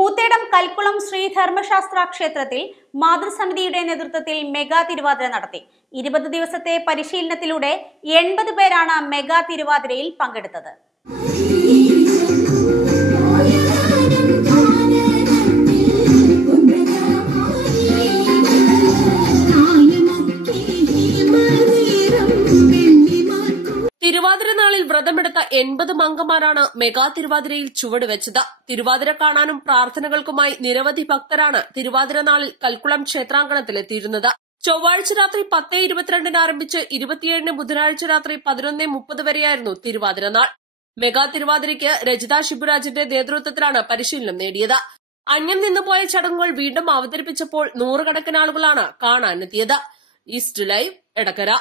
Moothedam Kalkulam Sree Dharmasastha ക്ഷേത്രത്തിൽ മാതൃസമിതിയുടെ നേതൃത്വത്തിൽ മെഗാ തിരുവാതിര നടത്തി. ഇരുപത് ദിവസത്തെ പരിശീലനത്തിലൂടെ എൺപത് പേരാണ് മെഗാ തിരുവാതിരയിൽ പങ്കെടുത്തത്. വ്രതമെടുത്ത എൺപത് മംഗമാരാണ് മെഗാ തിരുവാതിരയിൽ ചുവടുവെച്ചത് തിരുവാതിര കാണാനും പ്രാർത്ഥനകൾക്കുമായി നിരവധി ഭക്തരാണ് തിരുവാതിര നാളിൽ കൽക്കുളം ക്ഷേത്രാങ്കണത്തിലെത്തിയിരുന്നത്. ചൊവ്വാഴ്ച രാത്രി പത്ത് ഇരുപത്തിരണ്ടിന് ആരംഭിച്ച് ഇരുപത്തിയേഴിന് ബുധനാഴ്ച രാത്രി പതിനൊന്ന് മുപ്പത് വരെയായിരുന്നു തിരുവാതിര നാൾ. മെഗാ തിരുവാതിരയ്ക്ക് രജിത ശിബുരാജിന്റെ നേതൃത്വത്തിലാണ് പരിശീലനം നേടിയത്. അന്യം നിന്നുപോയ ചടങ്ങുകൾ വീണ്ടും അവതരിപ്പിച്ചപ്പോൾ നൂറുകണക്കിന് ആളുകളാണ് കാണാനെത്തിയത്. East live Edakkara